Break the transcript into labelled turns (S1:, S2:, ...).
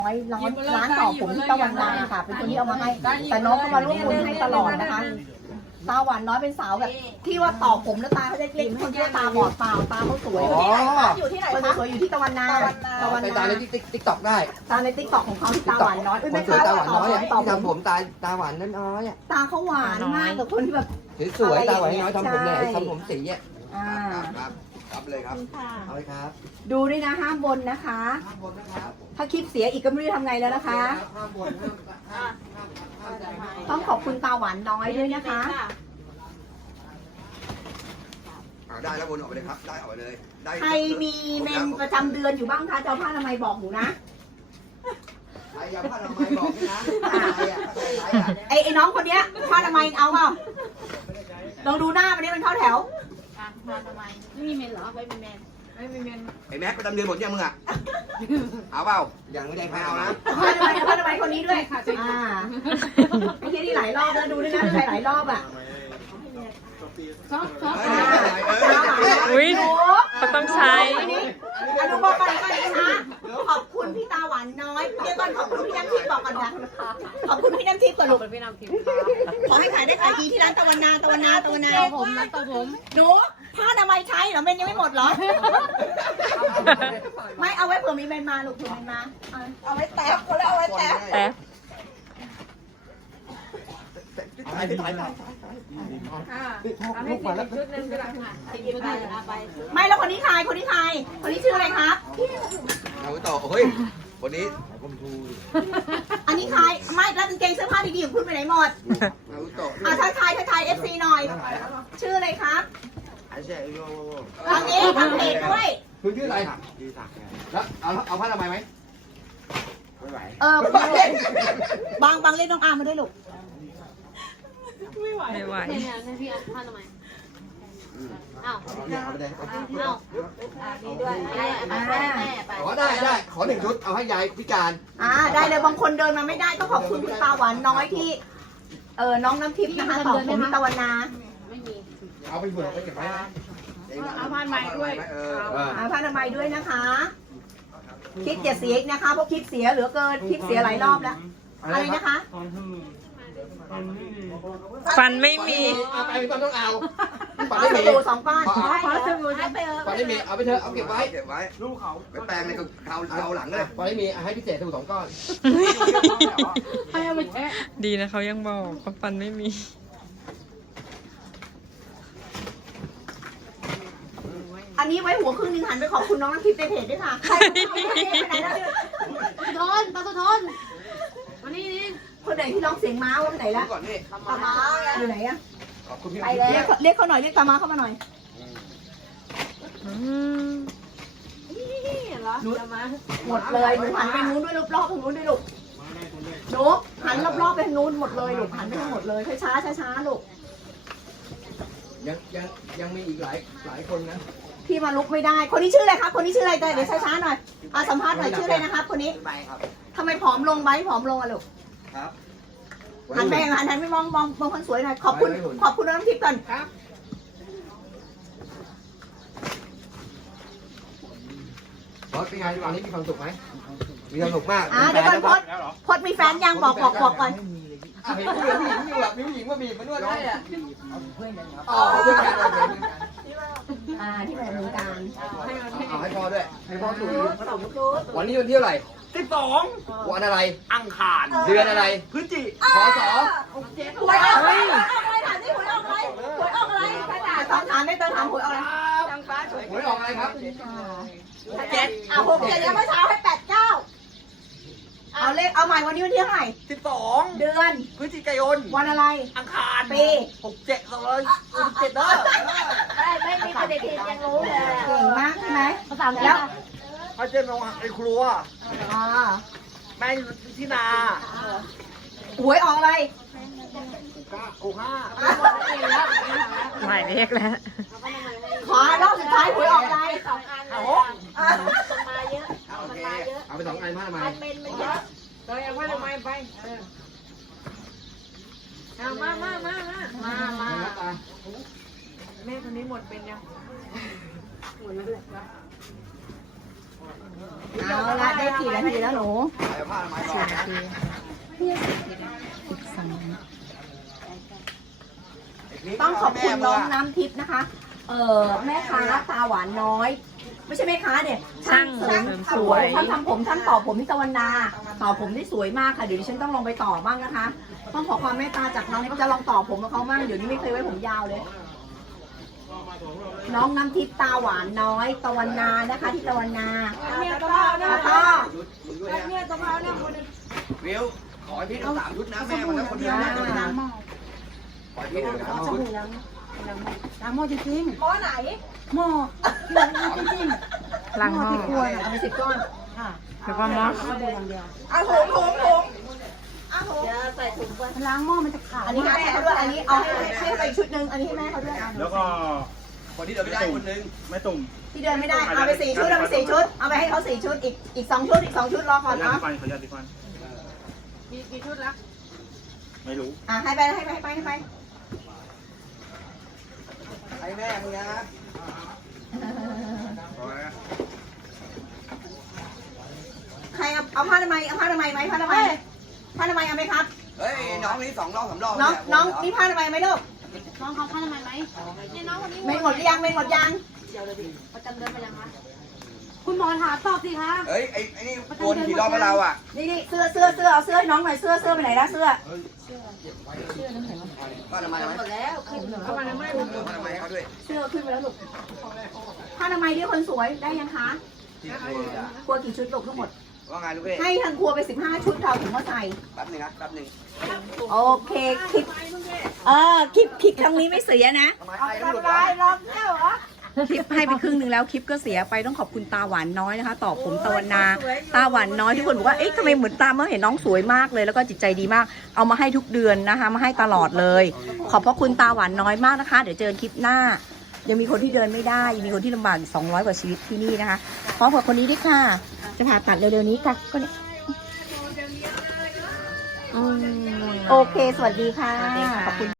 S1: ร้านต่อผมที่ตะวันนาค่ะเป็นคนที่เอามาให้แต่น้องก็มาร่วมบุญให้ตลอดนะคะตาหวานน้อยเป็นสาวแบบที่ว่าต่อผมแล้วตาเขาเล็กๆคนที่ตาบอดเปล่าตาเขาสวยอยู่ที่ไหนคะสวยอยู่ที่ตะวันนา
S2: ไปตามในติ๊กต็อกได้
S1: ตาในติ๊กต็อกของเขาที่ตาหวานน้อย
S2: คนสวยตาหวานน้อยที่ทำผมตาหวานน้อย
S1: ตาเขาหวานมากกับคนที่แบบ
S2: สวยตาหวานน้อยทำผมเนี่ยทำผมสีอ่ะครับเลยครับเอาเลยครับ
S1: ดูด้วยนะห้ามบนนะคะถ้าคลิปเสียอีกก็ไม่รู้ทำไงแล้วนะคะต้องขอบคุณตาหวานน้อยด้วยนะคะ
S2: ได้แล้ววนออกไปเลยครับได้ออกไปเลย
S1: ใครมีเมนประจำเดือนอยู่บ้างคะเจ้าผ้าทำไมบอกหนูนะ
S2: ใครเอาผ้าทำไมบอกนะ
S1: ไอ้น้องคนเนี้ยผ้าทำไมเอาเปล่าลองดูหน้ามันนี้มันเข้าแถว
S3: ผ้าทำไมไม่มีเมนเหรอไม่มีเมน
S2: ไอ้แม็กประจำเดือนหมดยังมึงอ่ะเอาเปล่ายังไม่ได้พาวนะ
S1: ผ้าทำไมคนนี้ด้วยค่ะไม่ใช่ที่หลายรอบแล้วดูด้วยนะหลายรอบอ่ะ
S4: อุ้ยเขาต้องใช้
S1: อนุบอกก่อนนะคะขอบคุณพี่ตาหวานน้อยเดี๋ยวก่อนขอบคุณพี่น้ำทิพย์บอกก่อนนะขอบคุณพี่น้ำทิพย์ก่อนลูก
S3: พี่น้ำทิพย์
S1: ขอให้ขายได้ขายดีที่ร้านตะวันนา
S3: ผมนะตัวผม
S1: หนูผ้าทำไมใช้เหรอเมนยังไม่หมดเหรอไม่เอาไว้เผื่อมีเมนมาลูกเผื่อเมนมาเอาไว้แตะคนละเอาไว้แตะไม่แล้วคนนี้ใครคนนี้ชื่ออะไรครับ
S2: เอาต่อเฮ้ยวันนี้
S1: อันนี้ใครไม่แล้วกางเกงเสื้อผ้าดีๆของคุณไปไหนหมดทักทายFC หน่อยชื่ออะไรครับทางนี้ทางเพจด้วย
S2: คุณชื่ออะไรแล้วเอาผ้าทำไมไหมไม่ไหว
S1: บางเล่นน้องอาร์มมาด้วยลูก
S4: ไม่ไหว
S3: เนี่ยพี่ผ้าทำไมอ้าว
S2: นี่
S3: ด้วย
S2: ได้ขอ1ชุดเอาให้ยายพิการ
S1: ได้เลยบางคนเดินมาไม่ได้ต้องขอบคุณคุณตาหวานน้อยที่น้องน้ำทิพย์นะคะต่อผมตะวันนา
S3: ไม่มี
S2: เอาไปเบื่อไปเก็บไว้
S3: เอาผ้าใหม่ด้วย
S1: ผ้าทำไมด้วยนะคะคลิปอย่าเสียนะคะเพราะคลิปเสียเหลือเกินคลิปเสียหลายรอบแล้วอะไรนะคะ
S4: ฟันไม่มี
S2: เอาไปฟันต้องเอา
S1: ฟันไม่มี2ก้อน
S2: ฟันไม่มีเอาไปเถอะเอาเก็บไว้ลูกเขาไปแปลงในเขาหลังเลยฟันไม่มีให้พิเศษถูก2ก้อน
S4: ดีนะเขายังบอกว่าฟันไม่มี
S1: อันนี้ไว้หัวครึ่งนึงหันไปขอบคุณน้องน้ำทิพย์ในเพจด้วยค่ะ
S3: ตาทนวันนี้
S1: คนไหนที่ร้องเสียงม้าว่าไหนละตาม้าอยู่ไหนอะไปเลยเรียกเขาหน่อยเรียกตาม้าเข้ามาหน่อยหมดเลยหนูหันไปนู้นด้วยรอบๆทางนู้นด้วยลูกหนูหันรอบๆไปทางนู้นหมดเลยลูกหันไปทั้งหมดเลยช้าลูก
S2: ยังมีอีกหลายคนนะ
S1: พี่มาลุกไม่ได้คนนี้ชื่ออะไรครับคนนี้ชื่ออะไรเดี๋ยวช้าๆหน่อยสัมภาษณ์หน่อยชื่ออะไรนะครับคนนี้ทำไมผอมลงไปผอมลงอะลูก
S2: ครับ
S1: หันไปมองคนสวยหน่อยขอบคุณน้องทิพย์ก่อนครับ
S2: พอดเป็นไงวันนี้มีความสุขไหมมีความสุขมาก
S1: เดี๋ยวก่อนพดมีแฟนยังบอกก่อน
S2: เห็นผู้หญิงอยู่แบบผู้หญิงมาบีบมาด้วยได้อะเพื่อนกันครับเพื่อนกัน
S1: ที่แบบมีการ
S2: ให้พ่อด้วยให้พ่อสูงวันนี้วันที่เท่าไหร่12วันอะไร
S5: อังคาร
S2: เดือนอะไร
S5: พฤศจิ
S2: กายน
S1: หวยออกอะไรถามที่หวยออกอะไรตอนถามไม่ตอนถามหวยออกอะไร
S2: หวยออกอะไรครับ
S1: 7ยังเมื่อเช้าให้89เอาเลขเอาใหม่วันนี้วันที่เท่าไหร่
S5: 12
S1: เดือน
S5: พฤศจิกายน
S1: วันอะไร
S5: อังคาร
S1: ปี
S5: 67เด้อ
S3: ไม่มีประเด็นยังรู้เลย
S1: เก่งมากใช่ไหมแล้ว
S5: เขาเจอน้องไอ้ครัวแม่ที่นา
S1: หวยออกอะไร
S4: หมายเลขแล้ว
S1: ขอรอบสุดท้ายหวยออกอะไร
S3: มาเยอะ
S2: เอาไป2 อันผ้าทำไม
S3: มันเยอะตัวอย่างว่าทำไมไปมาแม่คนนี้หมดเป็นยังหมดแล้ว
S1: เอาละได้กี่นาทีแล้วหนู
S2: เอาผ้าไม้รองนะ
S1: ต้องขอบคุณน้องน้ำทิพย์นะคะ แม่ค้าตาหวานน้อย ไม่ใช่แม่ค้าเนี่ยช่างเสริมสวยช่างทำผมช่างต่อผมที่ตะวันนาต่อผมได้สวยมากค่ะเดี๋ยวดิฉันต้องลองไปต่อบ้างนะคะ ต้องขอความเมตตาจากน้องก็จะลองต่อผมกับเขาบ้างเดี๋ยวนี้ไม่เคยไว้ผมยาวเลย น้องน้ำทิพย์ตาหวานน้อยตะวันนานะคะ ที่ตะวันนาแล้วก็
S2: วิวขอพี่ทั้ง3ชุดนะแม่มันแล้วคนเดียวนะขอพี่ทั้ง3ชุด
S6: ล้างหม้อจริง
S1: หม้อไหน
S6: ๆหม้อที่ล้างหม้อจริง
S4: ล้างหม้อ
S6: ที่ครัวน่ะ
S1: เอาไป10 ก้อน
S6: ค่ะ
S4: แล้วก็หม้อ
S6: เอาเดียวอย่างเดียว
S1: เอาถุงเอาถุง
S6: มันล้างหม้อมันจะขาว
S1: อันนี้ให้เขาด้วยอันนี้เอาให้ไปชุดหนึ่งอันนี้ให้แม่เขาด้วย
S7: แล้วก็
S2: คนที่เดินไม่ได้คนนึง
S7: แม่ตุ่ม
S1: ที่เดินไม่ได้เอาไป4 ชุดเอาไป4 ชุดเอาไปให้เขา4 ชุดอีก2 ชุดอีก2 ชุดรอ
S7: ข
S1: ก่
S7: อ
S1: อน
S7: อนุญาต
S1: เนาะ
S7: ดิฟันขออนุญาตดิฟัน
S3: มีชุดละ
S7: ไม่รู้
S1: ให้ไป
S2: ให้แม่มึงนะ
S1: ใครเอาผ้าทำไมเอาผ้าทำไมไหมผ้าทำไมเอาไหมครับ
S2: เฮ้ยน้องนี่2 รอบ 3 รอบ
S1: น้องนี่ผ้าทำไมไหมลูก
S3: น้องเขาผ้าทำไมไหมเนี่ยน้องคนนี้
S1: ไม่หมดหรือยังไม่หมดยัง
S3: ประจำเดือนไปยังคะคุณหมอถามตอบสิคะ
S2: เฮ้ยไอ้นี่โดนกี่รอบแล้วเราอ่ะ
S1: นี่เสื้อเอาเสื้อให้น้องหน่อยเสื้อไปไหนแล้วเสื้อ
S2: ก็ทำไมไหม
S3: หมดแล้วขึ้นเข้ามาในไม่
S2: ทำไมเขาด้วย
S1: เสื้อขึ้นไปแล้วลูกผ้าทำไมที่คนสวยได้ยังคะครัวกี่ชุดลูกทั้งหมด
S2: ว่าไงลูกพี่
S1: ให้ทางครัวไป15 ชุดเราถึงมาใส่
S2: แป๊บนึงนะแป๊บนึง
S1: โอเคคลิปคลิปครั้งนี้ไม่เสียนะ
S2: ทำไมไอ้ไม่หลุดวะ
S1: คลิปให้ไปครึ่งหนึ่งแล้วคลิปก็เสียไปต้องขอบคุณตาหวานน้อยนะคะต่อผมตะวันนาตาหวานน้อยทุกคนบอกว่าเอ๊ะทำไมเหมือนตาเมื่อเห็นน้องสวยมากเลยแล้วก็จิตใจดีมากเอามาให้ทุกเดือนนะคะมาให้ตลอดเลย ขอบพระคุณตาหวานน้อยมากนะคะเดี๋ยวเจอคลิปหน้า ยังมีคนที่เดินไม่ได้ยังมีคนที่ลำบากอีก200 กว่าชีวิตที่นี่นะคะพร้อมกับคนนี้ด้วยค่ะจะผ่าตัดเร็วๆนี้ค่ะก็เนี่ยโอเคสวัสดีค่ะขอบคุณ